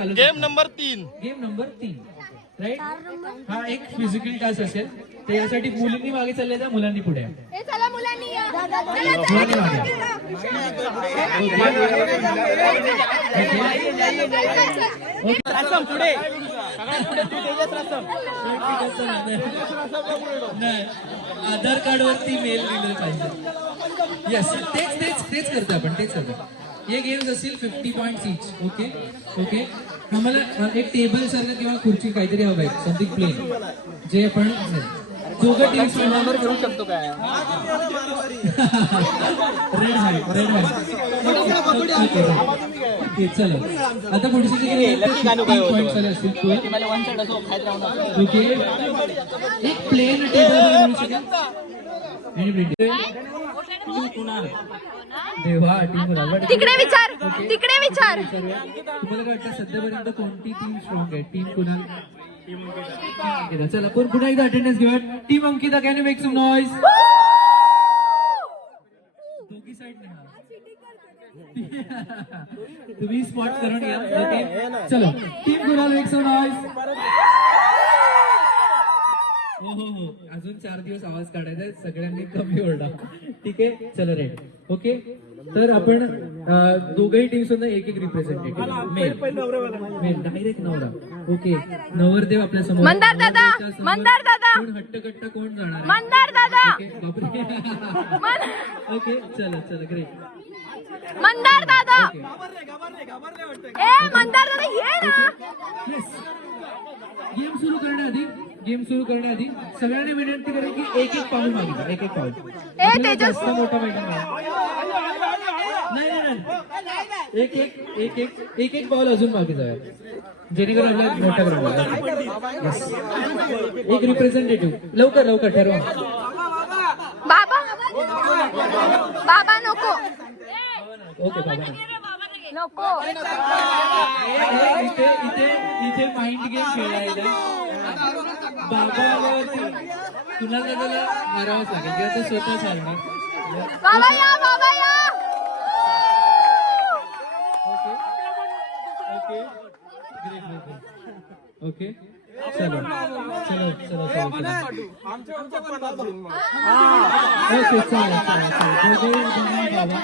Game number तीन. Game number तीन. Right हा एक फिजिकल टास्क असेल. तर यासाठी मुलींनी मागे चालले तर मुलांनी पुढे. हे मुलांनी. मागे या. नाही. आधार कार्ड वरती मेल दिलं पाहिजे. येस तेच तेच तेच करतो आपण तेच करतो हे गेम्स असतील fifty point each okay okay uh, एक टेबल सारखं किंवा खुर्ची काहीतरी हवं आहे समथिंग प्लेन जे आपण दोघं शकतो काय? रेड रेड चलो. आता पुढची जी. ओके एक प्लेन टेबल तिकडे विचार तिकडे विचार. तुम्हाला काय वाटतं सध्यापर्यंत कोणती टीम स्ट्रॉंग आहे टीम कुणाल. चला पण पुन्हा एकदा अटेंडन्स घेऊया team Ankita can make some noise दोघी. साईड तुम्ही स्पॉट करून घ्या चलो team Kunal make some noise हो हो हो अजून चार दिवस आवाज काढायचा आहे. सगळ्यांनी कमी ओरडा ठीक आहे? चलो रेड. ओके? तर आपण दोघही टीम सुद्धा एक एक रिप्रेझेंटेटिव्ह मेल मेल डायरेक्ट नवरा ओके? नवरदेव आपल्यासमोर. मंदार दादा, मंदार दादा. कोण हट्टकट्टा कोण जाणार आहे? मंदार दादा! ओके, बापरे. मन- ओके चला चला ग्रेट मंदार दादा! ए मंदार दादा ये ना! गेम सुरू करण्याआधी गेम सुरू करण्याआधी सगळ्यांनी विनंती करेन की एक एक पाऊल मागितलं एक एक पाऊल. जास्त मोठा नाही. नाही एक एक एक एक एक एक पाऊल अजून मागे जाऊया. जेणेकरून आपल्याला मोठा एक रिप्रेझेंटेटिव्ह लवकर लवकर ठरवा. बाबा. बाबा नको. ओके बाबा नको. इथे माइंड गेम खेळायला बाबा आल्यावरती कुणाला त्याला मारावंच लागेल. किंवा तो स्वतः चालणार. बाबा या बाबा या. Okay. Okay. Great great okay चलो चलो चलो. चलो ओके बाबा.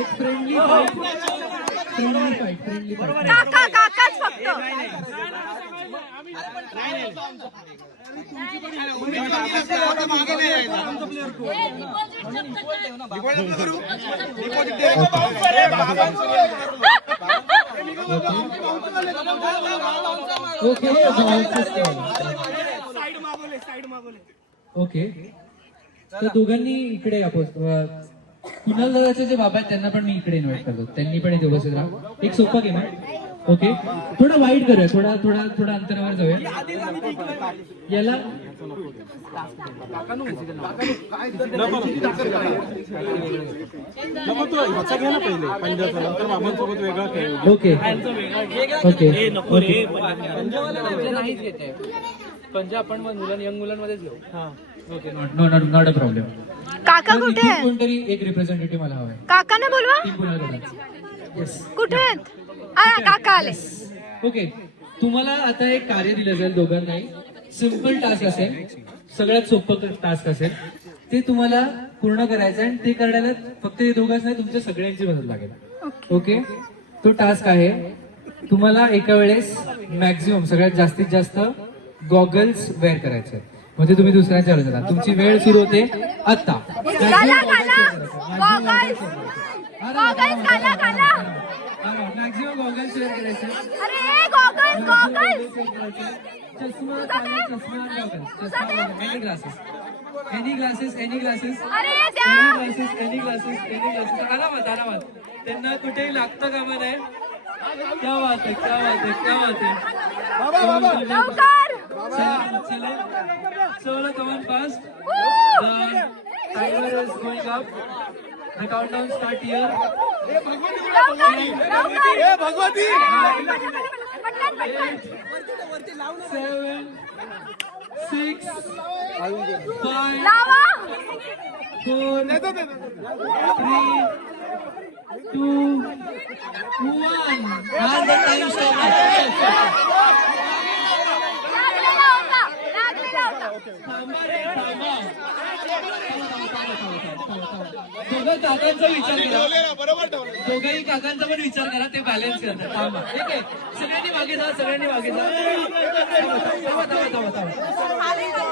एक friendly fight friendly fight friendly fight okay okay. तर दोघांनी इकडे कुणाल दादाचे जे बाबा आहेत त्यांना पण मी इकडे इन्व्हाइट करतो. त्यांनी पण इथे राहा. एक सोपा गेम आहे. ओके. थोडा वाईट करूया. थोडा थोडा थोडा अंतरावर जाऊया. याला खेळ ओके. ओके. म्हणजे आपण मग मुलां यंग मुलांमध्येच घेऊ okay. No not not a problem काका कुठे कोणतरी एक रिप्रेझेंटेटिव्ह मला हवाय काकांना बोलवा. येस कुठे आहेत? काका आले. ओके तुम्हाला आता एक कार्य दिलं जाईल दोघांनाही. सिंपल टास्क असेल. सगळ्यात सोपं टास्क असेल. ते तुम्हाला पूर्ण करायचं आहे आणि ते करायला फक्त हे दोघांच नाही तुमच्या सगळ्यांची मदत लागेल. ओके तो टास्क आहे तुम्हाला एका वेळेस मॅक्झिमम सगळ्यात जास्तीत जास्त गॉगल्स वेअर करायचे. म्हणजे तुम्ही दुसऱ्यांच्या वेळेस जाता तुमची वेळ सुरू होते आत्ता. मॅक्झिमम गॉगल्स वेअर करायचे अरे गॉगल्स गॉगल्स चष्मा चष्मा any glasses any glasses any glasses any glasses any glasses any glasses आरामात आरामात त्यांना कुठेही लागतं कामा नाही क्या बात आहे क्या बात आहे क्या बात आहे लवकर! चला। चला चलो come on fast timer is going up. The countdown start here. Bhagwati Seven, six, five, four, three, two, one. Hand the time stop. थांबा रे, थांबा. दोघं काकांचा विचार करा. बरोबर दोघंही काकांचा पण विचार करा ते बॅलन्स करतात. थांबा. ठीक आहे? सगळ्यांनी मागे जा सगळ्यांनी मागे जा. थांबा थांबा थांबा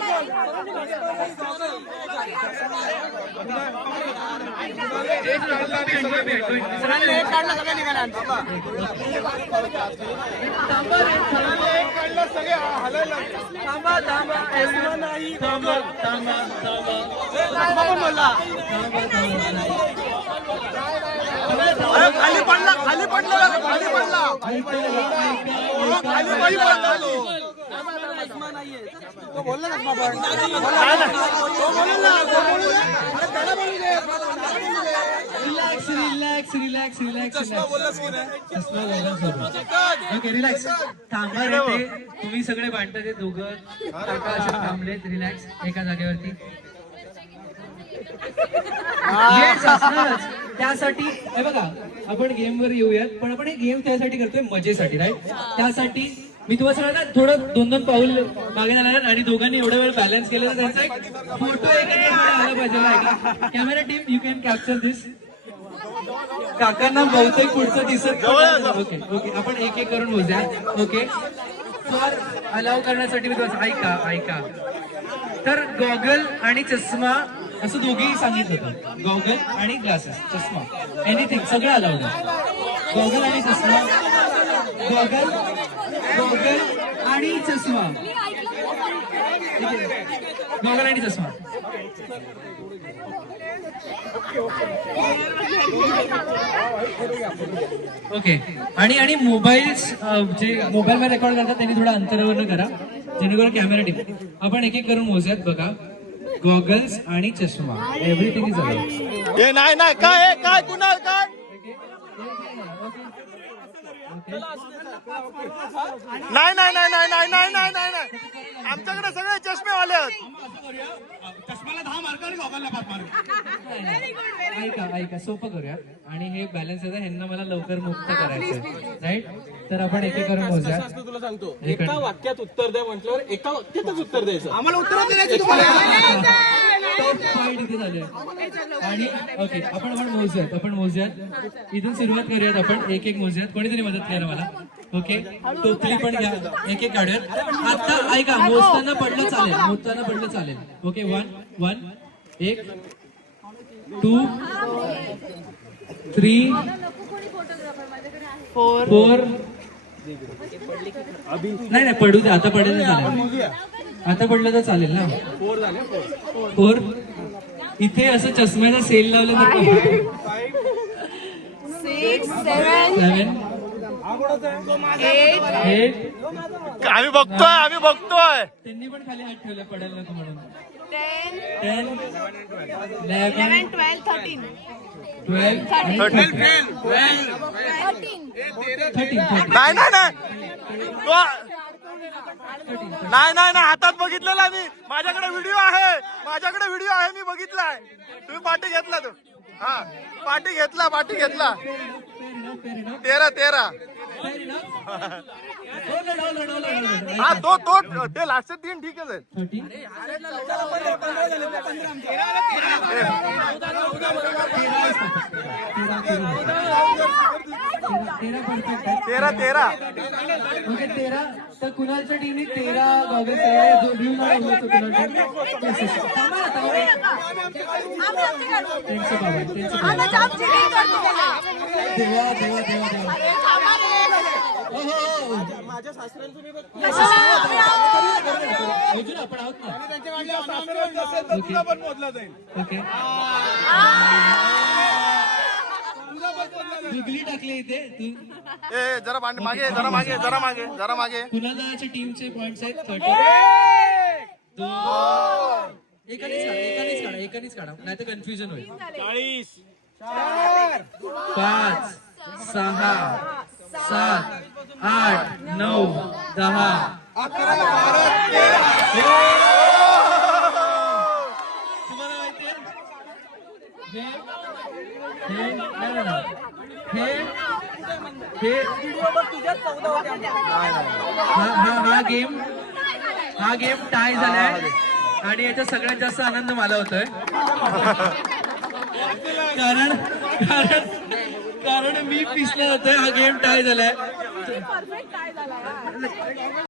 खाली पडला खाली पडला खाली पडला खाली पडला तो बोलला ना relax relax relax relax okay relax थांबा रे ते तुम्ही सगळे बांधता ते दोघं काका थांबलेत रिलॅक्स एका जागेवरती त्यासाठी हे बघा आपण गेम वर येऊयात पण आपण हे गेम त्यासाठी करतोय मजेसाठी राईट त्यासाठी मी तुम्हाला सगळ्यांना थोडं दोन दोन पाऊल मागे जाणार आणि दोघांनी एवढा वेळ बॅलन्स केलं तर त्यांचा एक फोटो एक एक आला पाहिजे camera team you can capture this काकांना बहुतेक पुढचं दिसत ओके ओके आपण एक एक करून मोजूया. ओके अलाव करण्यासाठी मी तुम्हाला ऐका ऐका. तर गॉगल आणि चष्मा असं दोघेही सांगितलं होतं. गॉगल आणि ग्लासेस चष्मा. एनिथिंग सगळं अलाउड आहे गॉगल आणि चष्मा. गॉगल गॉगल आणि चष्मा. गॉगल आणि चष्मा. ओके. आणि आणि मोबाईल जे मोबाईल मध्ये रेकॉर्ड करतात त्यांनी थोडा अंतरावर करा. जेणेकरून कॅमेरा टिप आपण एक एक करून मोजूयात बघा. गॉगल्स आणि चष्मा. एव्हरीथिंग इज अलाउड नाही नाही. काय काय कुणाल काय? नाही नाही नाही नाही नाही नाही नाही नाही नाही आमच्याकडे सगळे आहेत गॉगलला पाच मार्क ऐका ऐका सोपं करूया आणि हे बॅलन्स आहे ह्यांना मला लवकर मुक्त करायचं राईट तर आपण एक एक करून असतं तुला सांगतो एक एका वाक्यात उत्तर द्या म्हटल्यावर एका वाक्यातच उत्तर द्यायचं आम्हाला उत्तर द्यायचं तुम्हाला टॉप फाईट इथे झाले आणि ओके आपण आपण मोजूयात आपण मोजूयात. इथून सुरुवात करूयात आपण एक एक मोजूयात. कोणीतरी मदत करा मला ओके टोपली पण घ्या. एक एक काढूयात. आता ऐका मोजताना पडलं चालेल मोजताना पडलं चालेल. ओके वन वन एक टू थ्री फोर नाही नाही पडू दे आता पडेल चालेल. आता पडलं तर चालेल ना? फोर? इथे असं चष्म्याचा सेल लावलं तर सिक्स सेवन आम्ही बघतोय आम्ही बघतोय. त्यांनी पण खाली हात ठेवले पडेल नको म्हणून. Ten twelve thirteen thirteen thirteen नाही नाही नाही नाही नाही नाही हातात बघितलेला मी. माझ्याकडे व्हिडिओ आहे. माझ्याकडे व्हिडिओ आहे मी बघितलाय. तुम्ही पाठी घेतला तो. हा पाठी घेतला पाठी घेतला. तेरा तेरा. हा तो तो ते लास्टचे तीन ठीक आहे तेरा तेरा. म्हणजे तेरा तर कुणालच्या टीमने तेरा गॉगल्स जो घेऊन देवा देवा माझ्या सासऱ्यांचं मी ना, आपण आहोत ना पण मोजला जाईल ओके जुगली टाकली इथे तू ए जरा मागे जरा मागे जरा मागे जरा मागे कुणालच्या टीमचे पॉइंट्स आहेत थर्टी एकानेच काढा एकानेच काढा एकानेच काढा नाही तर कन्फ्युजन होईल पाच सहा. सात आठ नऊ दहा. हे हा हा हा. गेम. हा गेम टाय झालाय. आणि याचा सगळ्यात जास्त आनंद मला होतोय. कारण कारण कारण मी पिसला होतोय हा गेम टाय झालाय. परफेक्ट झाला.